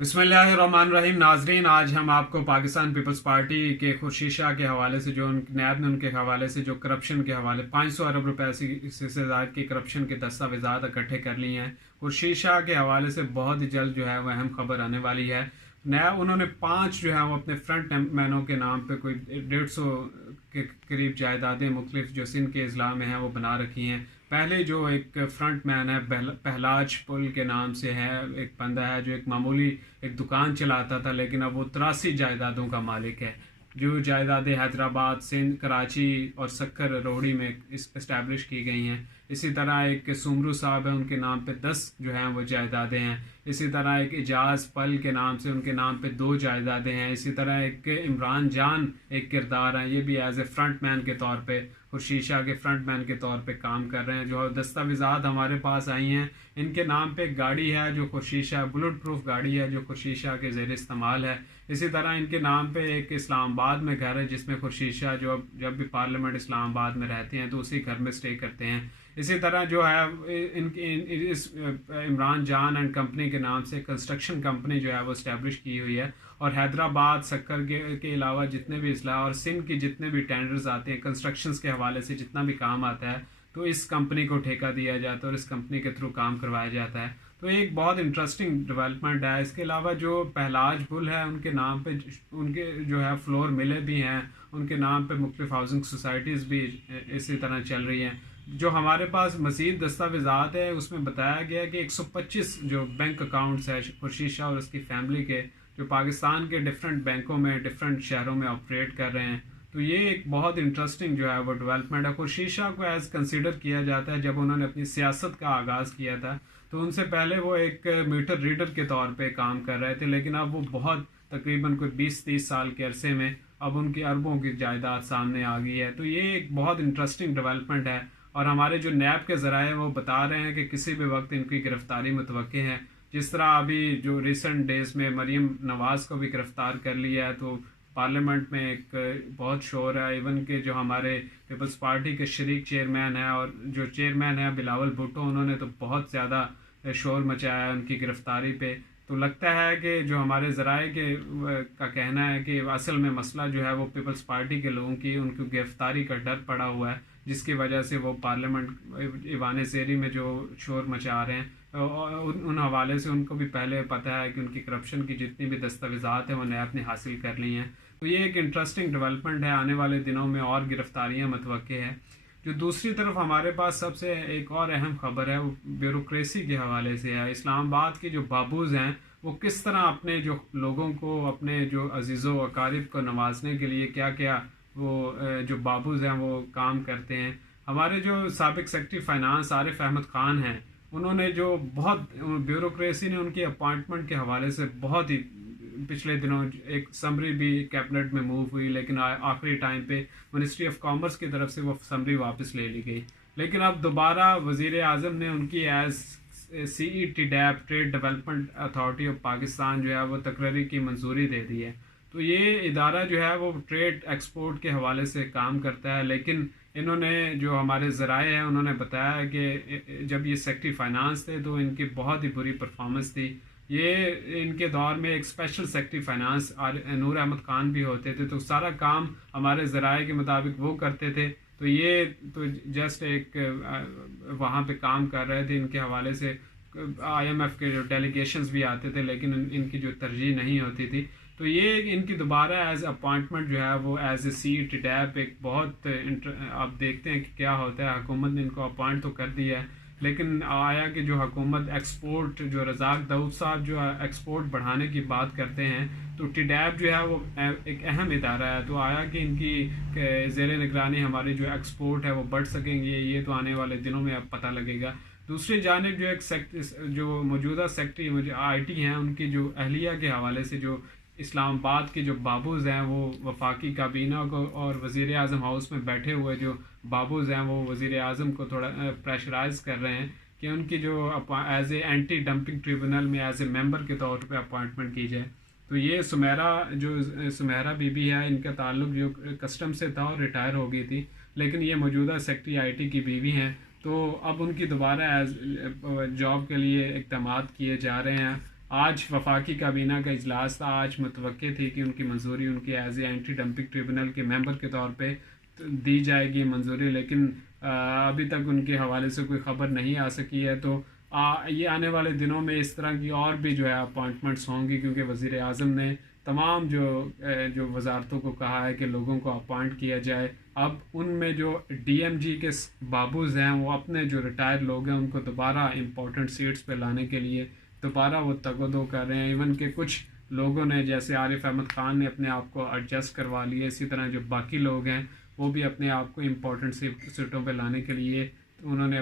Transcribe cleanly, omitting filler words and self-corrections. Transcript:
बिस्मिल्लाहिर्रहमानिर्रहीम। नाजरीन, आज हम आपको पाकिस्तान पीपल्स पार्टी के खुर्शीद शाह के हवाले से जो नैब ने उनके हवाले से जो करप्शन के हवाले 500 अरब रुपए से ज़्यादा की करप्शन के दस्तावेजात इकट्ठे कर लिए हैं। खुर्शीद शाह के हवाले से बहुत ही जल्द जो है वह अहम खबर आने वाली है। नैब उन्होंने 5 जो है वो अपने फ्रंट मैनों के नाम पे कोई 150 के करीब जायदादें मुख्तलिफ जो सिंध के अजला में हैं वो बना रखी हैं। पहले जो एक फ्रंट मैन है पहलाज पुल के नाम से है, एक बंदा है जो एक मामूली एक दुकान चलाता था, लेकिन अब वो 83 जायदादों का मालिक है। जो जायदादें हैदराबाद, सिंध, कराची और सक्कर रोहड़ी में इस्टेब्लिश की गई हैं। इसी तरह एक सुमरू साहब है, उनके नाम पे 10 जो हैं वो जायदादें हैं। इसी तरह एक इजाज़ पल के नाम से उनके नाम पे 2 जायदादें हैं। इसी तरह एक इमरान जान एक किरदार है, ये भी एज ए फ्रंट मैन के तौर पे खुर्शीद शाह के फ्रंट मैन के तौर पे काम कर रहे हैं। जो दस्तावेजात हमारे पास आई हैं, इनके नाम पे एक गाड़ी है जो खुर्शीद शाह बुलेट प्रूफ गाड़ी है जो खुर्शीद शाह के ज़ेर इस्तेमाल है। इसी तरह इनके नाम पे एक इस्लामाबाद में घर है जिसमें खुर्शीद शाह जो जब भी पार्लियामेंट इस्लामाबाद में रहते हैं तो उसी घर में स्टे करते हैं। इसी तरह जो है इस इमरान जान एंड कंपनी के नाम से कंस्ट्रक्शन कंपनी जो है वो इस्टेब्लिश की हुई है। और हैदराबाद, सक्कर के अलावा जितने भी अजला और सिंध के जितने भी टेंडर्स आते हैं कंस्ट्रक्शंस के हवाले से, जितना भी काम आता है तो इस कंपनी को ठेका दिया जाता है और इस कंपनी के थ्रू काम करवाया जाता है। तो एक बहुत इंटरेस्टिंग डेवलपमेंट है। इसके अलावा जो पहलाज पुल है उनके नाम पे उनके जो है फ्लोर मिलें भी हैं, उनके नाम पे मुख्तलिफ हाउसिंग सोसाइटीज़ भी इसी तरह चल रही हैं। जो हमारे पास मज़ीद दस्तावेजात है उसमें बताया गया कि 125 जो बैंक अकाउंट्स है खुर्शीद शाह और उसकी फैमिली के, जो पाकिस्तान के डिफरेंट बैंकों में डिफरेंट शहरों में ऑपरेट कर रहे हैं। तो ये एक बहुत इंटरेस्टिंग जो है वो डेवलपमेंट है। खुर्शीद शाह को एज कंसिडर किया जाता है, जब उन्होंने अपनी सियासत का आगाज़ किया था तो उनसे पहले वो एक मीटर रीडर के तौर पे काम कर रहे थे, लेकिन अब वो बहुत तकरीबन कोई 20-30 साल के अरसे में अब उनकी अरबों की जायदाद सामने आ गई है। तो ये एक बहुत इंटरेस्टिंग डेवलपमेंट है। और हमारे जो नैब के ज़राए वो बता रहे हैं कि किसी भी वक्त इनकी गिरफ्तारी मुतवक्के है। जिस तरह अभी जो रिसेंट डेज में मरीम नवाज़ को भी गिरफ्तार कर लिया है, तो पार्लियामेंट में एक बहुत शोर है। इवन के जो हमारे पीपल्स पार्टी के शरीक चेयरमैन हैं और जो चेयरमैन है बिलावल भुट्टो, उन्होंने तो बहुत ज़्यादा शोर मचाया है उनकी गिरफ्तारी पे। तो लगता है कि जो हमारे ज़राए के का कहना है कि असल में मसला जो है वो पीपल्स पार्टी के लोगों की उनकी गिरफ्तारी का डर पड़ा हुआ है, जिसकी वजह से वो पार्लियामेंट ईवान ज़ेरी में जो शोर मचा रहे हैं। और उन हवाले से उनको भी पहले पता है कि उनकी करप्शन की जितनी भी दस्तावेजात हैं वो नैब ने हासिल कर ली हैं। तो ये एक इंटरेस्टिंग डेवलपमेंट है। आने वाले दिनों में और गिरफ्तारियाँ मतवक्के हैं। जो दूसरी तरफ हमारे पास सबसे एक और अहम खबर है वो ब्यूरोक्रेसी के हवाले से है। इस्लामाबाद के जो बाबूज़ हैं वो किस तरह अपने जो लोगों को, अपने जो अजीज़ों अकारिब को नवाजने के लिए क्या क्या वो जो बाबूज़ हैं वो काम करते हैं। हमारे जो साबिक सेक्रेटरी फाइनेंस आरिफ अहमद ख़ान हैं, उन्होंने जो बहुत ब्यूरोक्रेसी ने उनकी अपॉइंटमेंट के हवाले से बहुत ही पिछले दिनों एक समरी भी कैबिनेट में मूव हुई, लेकिन आखिरी टाइम पे मिनिस्ट्री ऑफ कॉमर्स की तरफ से वो समरी वापस ले ली गई। लेकिन अब दोबारा वज़ीर आज़म ने उनकी as CETDAP trade development authority of Pakistan जो है वो तकरीरी की मंजूरी दे दी है। तो ये इदारा जो है वो ट्रेड एक्सपोर्ट के हवाले से काम करता है। लेकिन इन्होंने जो हमारे ज़राए हैं उन्होंने बताया कि जब ये सेक्रेटरी फाइनेंस थे तो इनकी बहुत ही बुरी परफॉर्मेंस थी। ये इनके दौर में एक स्पेशल सेक्रेटरी फाइनेंस नूर अहमद खान भी होते थे, तो सारा काम हमारे ज़राए के मुताबिक वो करते थे। तो ये तो जस्ट एक वहाँ पे काम कर रहे थे। इनके हवाले से IMF के जो डेलीगेशंस भी आते थे, लेकिन इनकी जो तरजीह नहीं होती थी। तो ये इनकी दोबारा एज अपॉइंटमेंट जो है वो एज ए CETDAP एक बहुत आप देखते हैं कि क्या होता है। हुकूमत ने इनको अपॉइंट तो कर दिया है, लेकिन आया कि जो हुकूमत एक्सपोर्ट, जो रज़ाक दाऊद साहब जो एक्सपोर्ट बढ़ाने की बात करते हैं, तो TDAP जो है वो एक अहम इदारा है। तो आया कि इनकी ज़ेर निगरानी हमारी जो एक्सपोर्ट है वो बढ़ सकेंगे, ये तो आने वाले दिनों में अब पता लगेगा। दूसरी जानिब जो एक जो मौजूदा सेक्रेटरी मुझे IT हैं, उनकी जो अहलिया के हवाले से जो इस्लामाबाद के जो बाबूज़ हैं वो वफाकी काबीना को और वज़ीर आज़म हाउस में बैठे हुए जो बाबूज़ हैं वो वज़ीर आज़म को थोड़ा प्रेशराइज़ कर रहे हैं कि उनकी जो as a anti dumping tribunal में एज ए मेंबर के तौर पे अपॉइंटमेंट की जाए। तो ये सुमेरा बीबी है, इनका ताल्लुक जो कस्टम से था और रिटायर हो गई थी, लेकिन ये मौजूदा सेक्रेटरी IT की बीवी हैं। तो अब उनकी दोबारा एज जॉब के लिए इक़दामात किए जा रहे हैं। آج وفاقی کابینہ کا اجلاس تھا، آج متوقع تھی کہ ان کی منظوری ان کی as a anti dumping tribunal کے ممبر کے طور پہ دی جائے گی منظوری، لیکن ابھی تک ان کے حوالے سے کوئی خبر نہیں آ سکی ہے. تو یہ آنے والے دنوں میں اس طرح کی اور بھی جو ہے اپوائنٹمنٹس ہوں گی، کیونکہ وزیر اعظم نے تمام جو وزارتوں کو کہا ہے کہ لوگوں کو اپوائنٹ کیا جائے. اب ان میں جو ڈی ایم جی کے بابوز ہیں وہ اپنے جو ریٹائر لوگ ہیں ان کو دوبارہ امپورٹنٹ سیٹس پہ لانے کے لیے دوبارہ وہ تگ و دو کر رہے ہیں. ایون کہ کچھ لوگوں نے جیسے عارف احمد خان نے اپنے آپ کو ایڈجسٹ کروا لیے، اسی طرح جو باقی لوگ ہیں وہ بھی اپنے آپ کو امپورٹنٹ سیٹوں پہ لانے کے لیے انہوں نے